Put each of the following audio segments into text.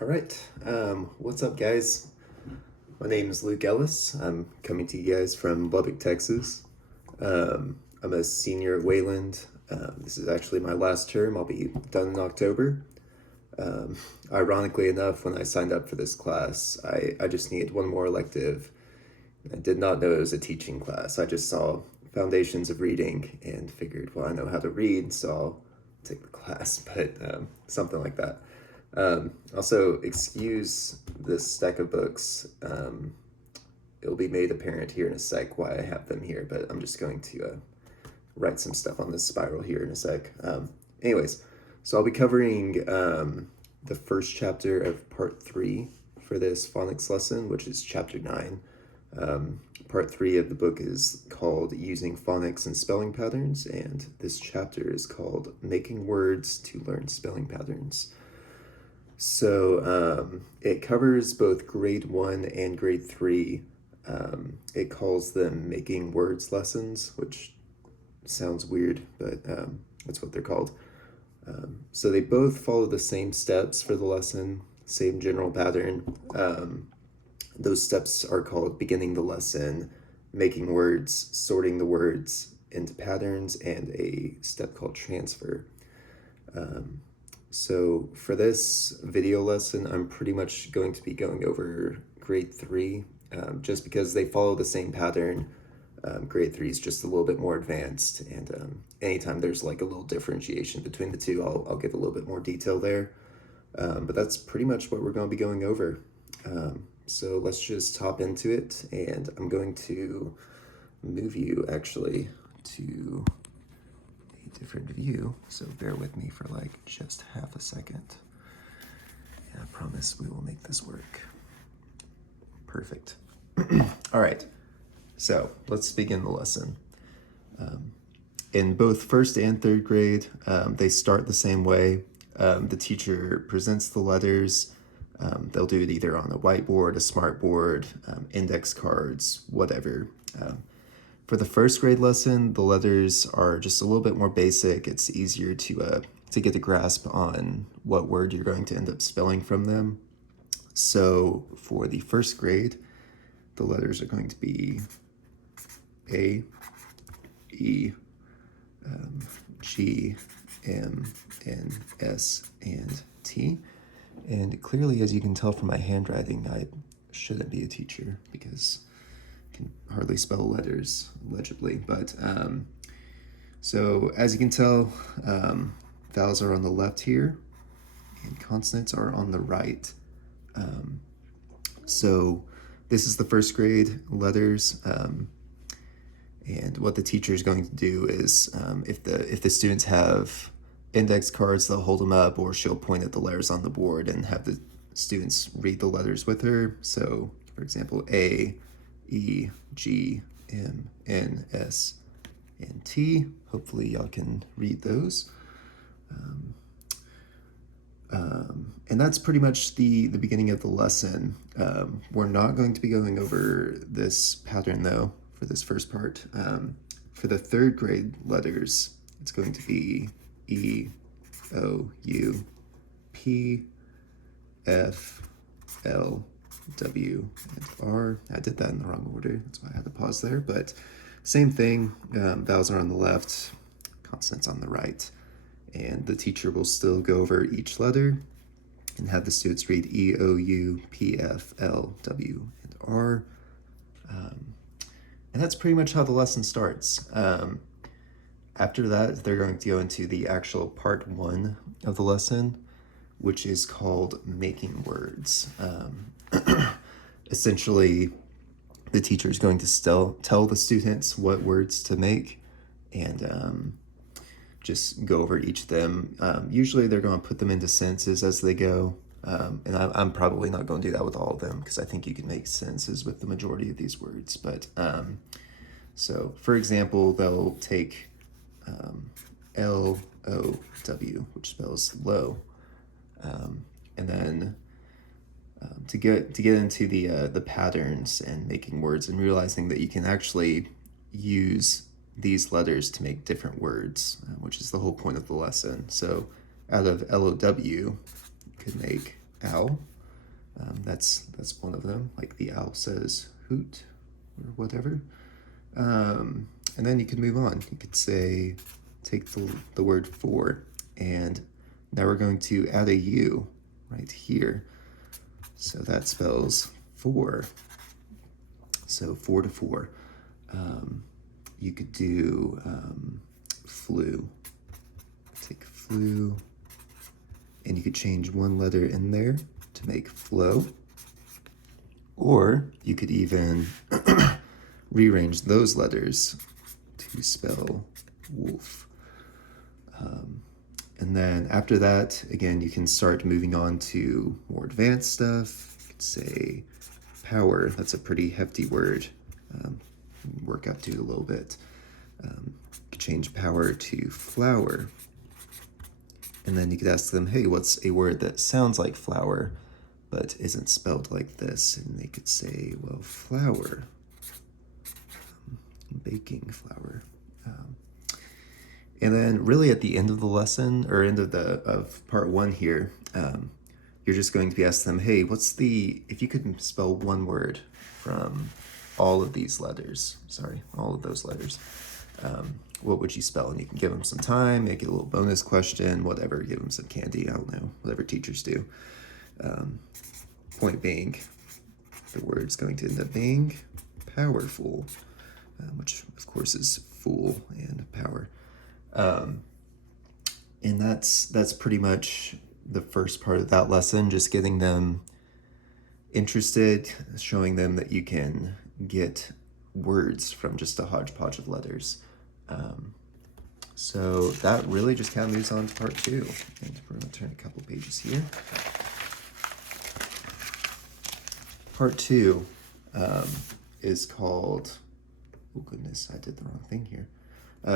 All right. What's up, guys? My name is Luke Ellis. I'm coming to you guys from Lubbock, Texas. I'm a senior at Wayland. This is actually my last term. I'll be done in October. Um, Ironically enough, when I signed up for this class, I just needed one more elective. I did not know it was a teaching class. I just saw Foundations of Reading and figured, well, I know how to read, so I'll take the class, but something like that. Also, excuse this stack of books. It'll be made apparent here in a sec why I have them here, but I'm just going to write some stuff on this spiral here in a sec. Anyways, so I'll be covering the first chapter of part 3 for this phonics lesson, which is chapter 9. Part 3 of the book is called Using Phonics and Spelling Patterns, and this chapter is called Making Words to Learn Spelling Patterns. So it covers both grade 1 and grade 3. It calls them Making Words lessons, which sounds weird, but that's what they're called. So they both follow the same steps for the lesson, same general pattern. Those steps are called beginning the lesson, making words, sorting the words into patterns, and a step called transfer. So for this video lesson, I'm pretty much going to be going over grade 3, just because they follow the same pattern. Grade 3 is just a little bit more advanced, and anytime there's like a little differentiation between the two, I'll give a little bit more detail there. But that's pretty much what we're going to be going over. So let's just hop into it, and I'm going to move you actually to a different view, so bear with me for like just half a second. And I promise we will make this work. Perfect. All right, so let's begin the lesson. In both first and third grade, they start the same way. The teacher presents the letters. They'll do it either on a whiteboard, a smart board, index cards, whatever. For the first grade lesson, the letters are just a little bit more basic. It's easier to get a grasp on what word you're going to end up spelling from them. So for the first grade, the letters are going to be A, E, G, M, N, S, and T. And clearly, as you can tell from my handwriting, I shouldn't be a teacher because I can hardly spell letters legibly. But so as you can tell, vowels are on the left here and consonants are on the right. So this is the first grade letters. And what the teacher is going to do is if the students have index cards, they'll hold them up, or she'll point at the letters on the board and have the students read the letters with her. So, for example, A, E, G, M, N, S, and T. Hopefully y'all can read those. And that's pretty much the beginning of the lesson. We're not going to be going over this pattern, though, for this first part. For the third grade letters, it's going to be E, O, U, P, F, L, W, and R. I did that in the wrong order. That's why I had to pause there. But same thing. Vowels are on the left, consonants on the right. And the teacher will still go over each letter and have the students read E, O, U, P, F, L, W, and R. And that's pretty much how the lesson starts. After that, they're going to go into the actual part 1 of the lesson, which is called Making Words. Essentially, the teacher is going to tell the students what words to make and just go over each of them. Usually they're going to put them into sentences as they go. And I'm probably not going to do that with all of them because I think you can make sentences with the majority of these words. But so, for example, they'll take L-O-W, which spells low. And then to get into the patterns and making words and realizing that you can actually use these letters to make different words, which is the whole point of the lesson. So out of L-O-W, you could make owl. That's one of them, like the owl says hoot or whatever. And then you could move on. You could say, take the word for, and now we're going to add a U right here. So that spells four. So 4 to 4. You could do flu. Take flu, and you could change one letter in there to make flow. Or you could even rearrange those letters to spell wolf. And then after that, again, you can start moving on to more advanced stuff. You could say power. That's a pretty hefty word. Work up to it a little bit. You could change power to flower. And then you could ask them, hey, what's a word that sounds like flower but isn't spelled like this? And they could say, well, flour. Baking flour. And then really at the end of the lesson, or end of part 1 here, you're just going to be asking them, hey, if you could spell one word from all of these letters, all of those letters, what would you spell? And you can give them some time, make it a little bonus question, whatever, give them some candy, I don't know, whatever teachers do. Point being, the word's going to end up being powerful, which of course is fool and power. And that's pretty much the first part of that lesson, just getting them interested, showing them that you can get words from just a hodgepodge of letters. So that really just kind of moves on to part 2. And we're going to turn a couple pages here. Part 2 is called, oh goodness, I did the wrong thing here.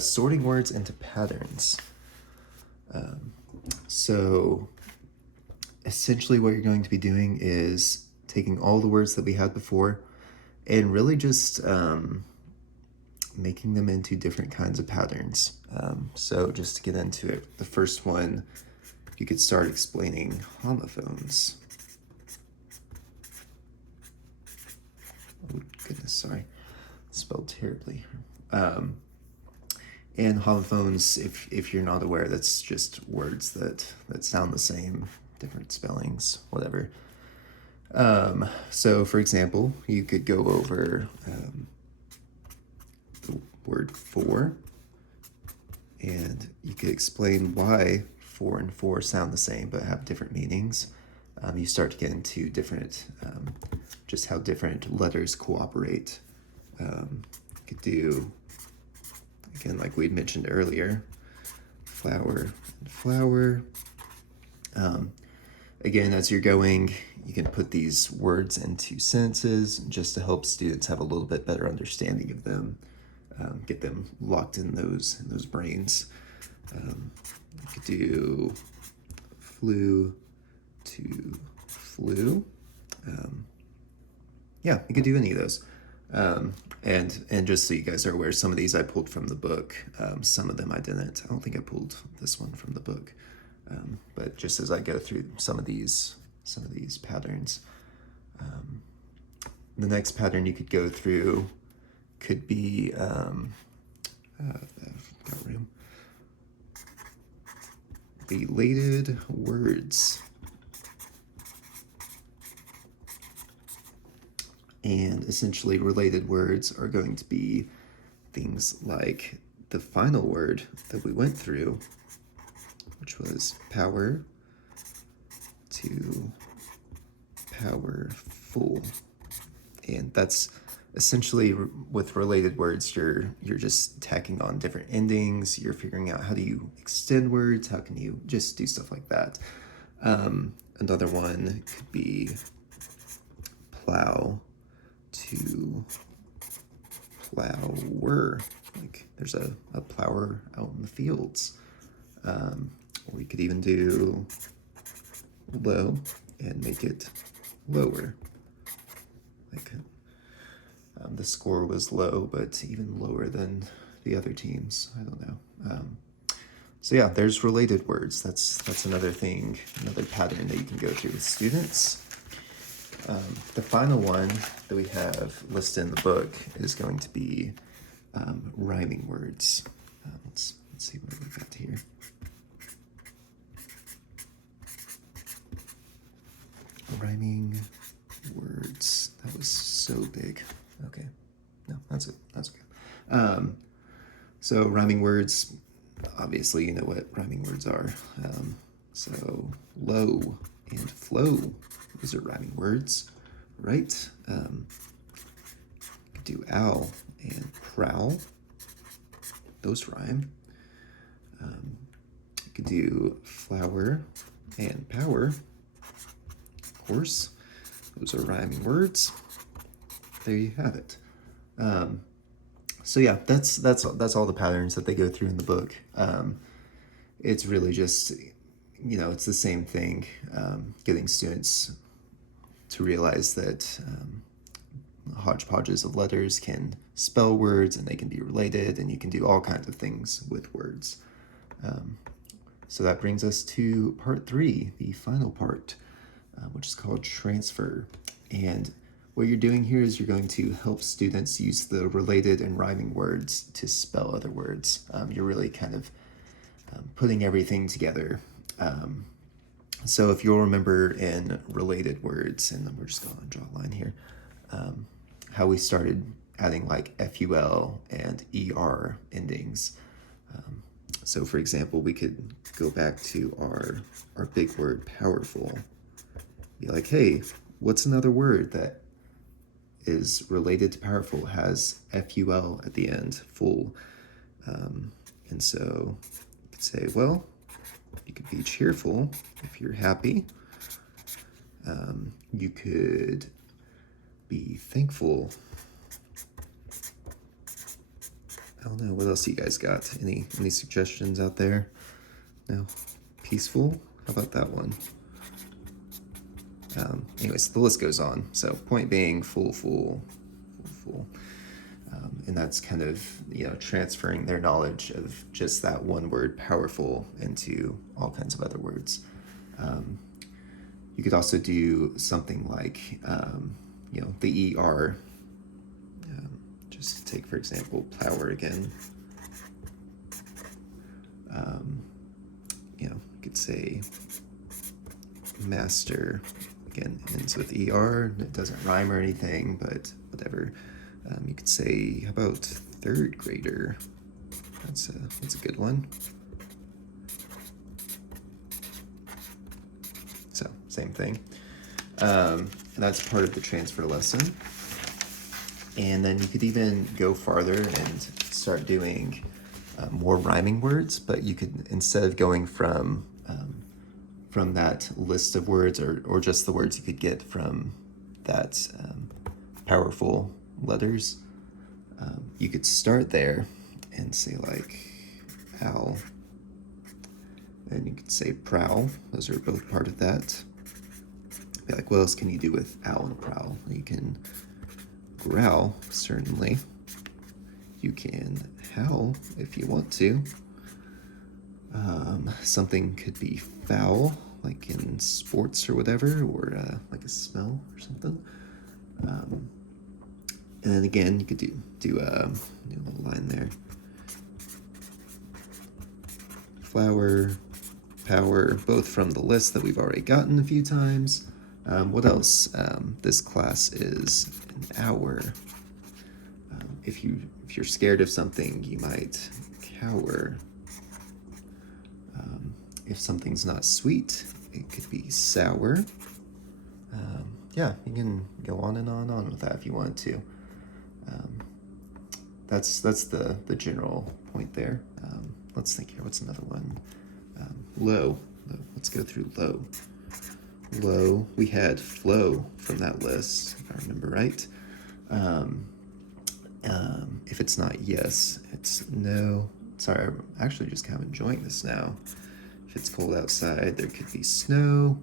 Sorting words into patterns. So essentially what you're going to be doing is taking all the words that we had before and really just making them into different kinds of patterns. So just to get into it, the first one, you could start explaining homophones. Oh goodness, sorry, spelled terribly. And homophones, if you're not aware, that's just words that sound the same, different spellings, whatever. So for example, you could go over the word for, and you could explain why for and for sound the same but have different meanings. You start to get into different, just how different letters cooperate. You could do, again, like we'd mentioned earlier, flower and flower. Again, as you're going, you can put these words into sentences just to help students have a little bit better understanding of them, get them locked in those brains. You could do flew to flew. Yeah, you could do any of those. And just so you guys are aware, some of these I pulled from the book. Some of them I didn't. I don't think I pulled this one from the book. But just as I go through some of these patterns, the next pattern you could go through could be I've got room. Related words. And essentially related words are going to be things like the final word that we went through, which was power to powerful. And that's essentially with related words, you're just tacking on different endings. You're figuring out how do you extend words, how can you just do stuff like that. Another one could be plow to plower. Like there's a plower out in the fields. Or you could even do low and make it lower. Like the score was low, but even lower than the other teams. I don't know. So yeah, there's related words. That's another thing, another pattern that you can go through with students. The final one that we have listed in the book is going to be rhyming words. Let's see what we got here. Rhyming words. That was so big. Okay. No, that's it. That's okay. So rhyming words, obviously you know what rhyming words are. So low and flow, those are rhyming words, right? Could do owl and prowl, those rhyme. You could do flower and power, of course, those are rhyming words. There you have it. So yeah, that's all the patterns that they go through in the book. It's really just, it's the same thing, getting students to realize that hodgepodges of letters can spell words and they can be related, and you can do all kinds of things with words. So that brings us to part 3, the final part, which is called transfer. And what you're doing here is you're going to help students use the related and rhyming words to spell other words. You're really kind of putting everything together. So if you'll remember in related words, and then we're just going to draw a line here, how we started adding like FUL and ER endings. So for example, we could go back to our big word powerful. Be like, hey, what's another word that is related to powerful, has FUL at the end, full. And so you could say, well, you could be cheerful if you're happy. You could be thankful. I don't know, what else you guys got? Any suggestions out there? No? Peaceful? How about that one? Anyways, the list goes on. So point being, full. And that's kind of, transferring their knowledge of just that one word, powerful, into all kinds of other words. You could also do something like, the ER. Just take, for example, plower again. You could say master. Again, ends with ER. It doesn't rhyme or anything, but whatever. You could say, how about third grader? That's a good one. So, same thing. And that's part of the transfer lesson. And then you could even go farther and start doing more rhyming words, but you could, instead of going from that list of words, or just the words you could get from that powerful letters, you could start there and say like owl, and you could say prowl. Those are both part of that. Be like, what else can you do with owl and prowl? You can growl, certainly. You can howl if you want to. Something could be foul, like in sports or whatever, or like a smell or something. And then again, you could do a little line there. Flower, power, both from the list that we've already gotten a few times. What else? This class is an hour. If you're scared of something, you might cower. If something's not sweet, it could be sour. Yeah, you can go on and on with that if you want to. That's the general point there. Let's think here. What's another one? Low. Let's go through low. Low. We had flow from that list, if I remember right. If it's not yes, it's no. Sorry, I'm actually just kind of enjoying this now. If it's cold outside, there could be snow.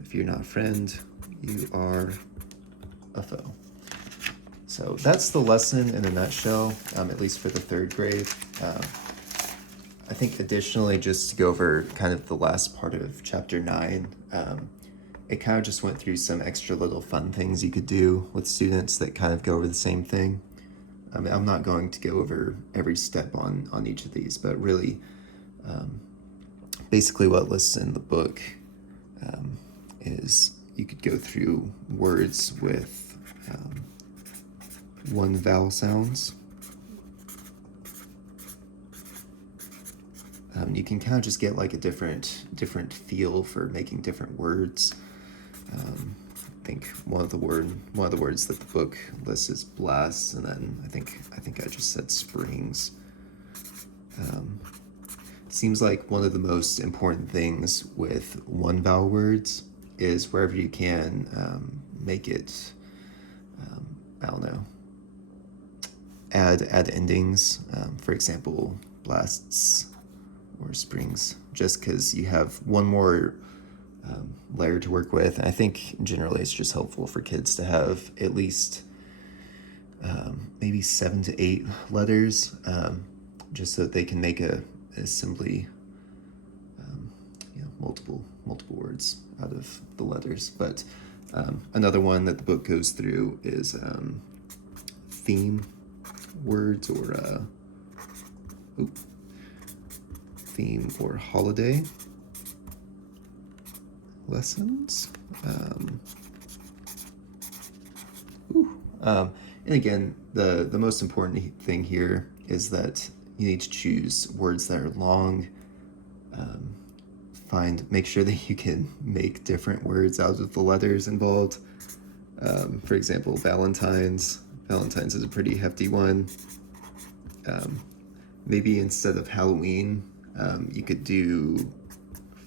If you're not a friend, you are a foe. So that's the lesson in a nutshell, at least for the third grade. I think additionally, just to go over kind of the last part of chapter 9, it kind of just went through some extra little fun things you could do with students that kind of go over the same thing. I mean, I'm not going to go over every step on each of these, but really, basically what lists in the book is you could go through words with one vowel sounds. You can kind of just get like a different feel for making different words. I think one of the words that the book lists is blast, and then I think I just said springs. It seems like one of the most important things with one vowel words is wherever you can make it, I don't know, add endings. For example, blasts or springs, just because you have one more layer to work with. And I think generally it's just helpful for kids to have at least maybe 7 to 8 letters, just so that they can make a assembly, multiple words out of the letters. But another one that the book goes through is theme words, or theme or holiday lessons. And again, the most important thing here is that you need to choose words that are long. Make sure that you can make different words out of the letters involved. For example, Valentine's is a pretty hefty one. Maybe instead of Halloween, you could do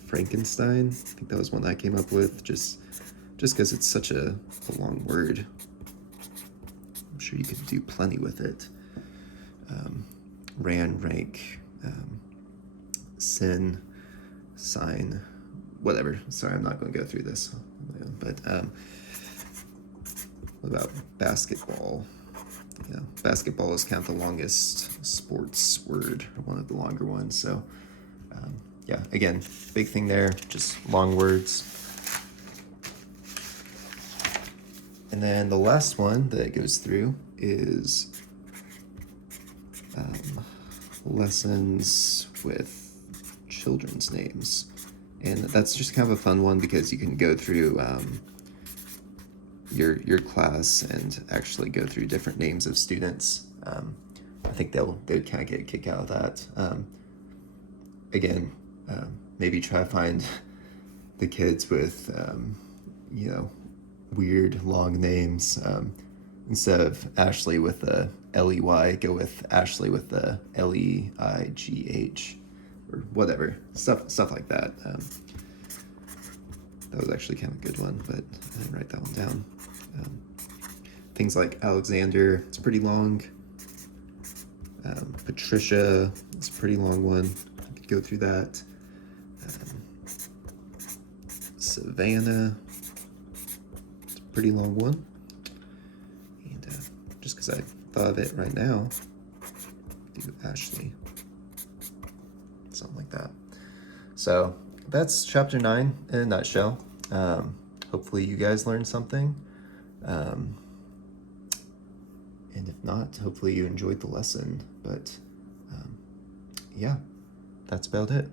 Frankenstein. I think that was one I came up with, just because it's such a long word. I'm sure you could do plenty with it. Rank, sin, sign, whatever. Sorry, I'm not going to go through this. But what about basketball? Yeah, basketball is kind of the longest sports word, or one of the longer ones. So yeah, again, big thing there, just long words. And then the last one that it goes through is lessons with children's names. And that's just kind of a fun one because you can go through your class and actually go through different names of students. I think they'd kind of get a kick out of that. Again, maybe try to find the kids with weird long names. Instead of Ashley with the L-E-Y, go with Ashley with the L-E-I-G-H, or whatever, stuff like that. That was actually kind of a good one, but I didn't write that one down. Things like Alexander, it's pretty long. Patricia, it's a pretty long one. I could go through that. Savannah, it's a pretty long one. And just because I thought of it right now, do Ashley, something like that. So that's chapter 9 in a nutshell. Hopefully you guys learned something. And if not, hopefully you enjoyed the lesson. But yeah, that's about it.